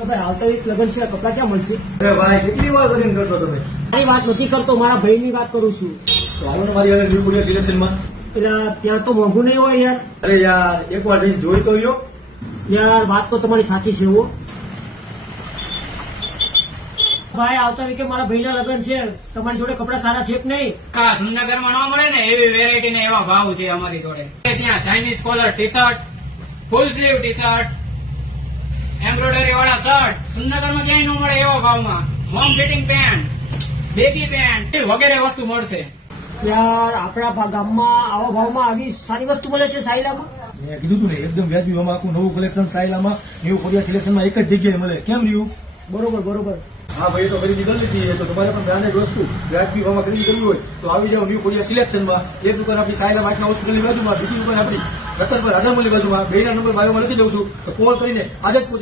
તો ભાઈ આવતા વીક લગ્ન છે, કપડા ક્યાં મળશે? અરે ભાઈ કેટલી વાર લગ્ન કરતો તમે? મારી વાત નથી કરતો, મારા ભાઈની વાત કરું છું. તો આવો ને મારી ન્યુ કુરિયર સિલેક્શનમાં. એટલે ત્યાં તો મોંઘું નહીં હોય યાર. અરે યાર એકવાર જઈને જોઈ તો લ્યો. યાર વાત તો તમારી સાચી છે. હો ભાઈ આવતા વીકે મારા ભાઈના લગ્ન છે, તમારી જોડે કપડા સારા છે કે નહીં? કા સુંદરગઢમાં ન મળે ને એવી વેરાયટી ને એવા ભાવ છે અમારી જોડે. ત્યાં ચાઇનીઝ કોલર ટી શર્ટ, ફૂલ સ્લીવ ટી શર્ટ, એમ્બ્રોઇડરી વાળા શર્ટ સુંદરગઢમાં ક્યાંય ન મળે એવા ભાવમાં. Home fitting pant, baggy pant વગેરે વસ્તુ મળશે. યાર આપણા ગામમાં આવા ભાવમાં આવી સારી વસ્તુ મળે છે સાયલામાં? મેં કીધું તું ને એકદમ વ્યાજબી ભાવમાં આખું નવું કલેક્શન સાયલામાં ન્યુ કુરિયર સિલેક્શનમાં એક જ જગ્યાએ મળે. કેમ રહ્યું? બરોબર બરોબર. હા ભાઈ, તો ખરીદી કરી લીધી તો તમારે પણ બ્રાન્ડેડ વસ્તુ વ્યાજબી ભાવમાં ખરીદી કરવી હોય તો આવી જાવ ન્યુ કુરિયર સિલેક્શનમાં. એક દુકાન આપણી સાયલા માટના હોસ્પિટલની બાજુમાં, બીજી દુકાન આપણી રતનપર રાધામોલી બાજુમાં. બેના નંબર બાયોમાં લખી દઉં છું, તો કોલ કરીને આજે જ પહોંચી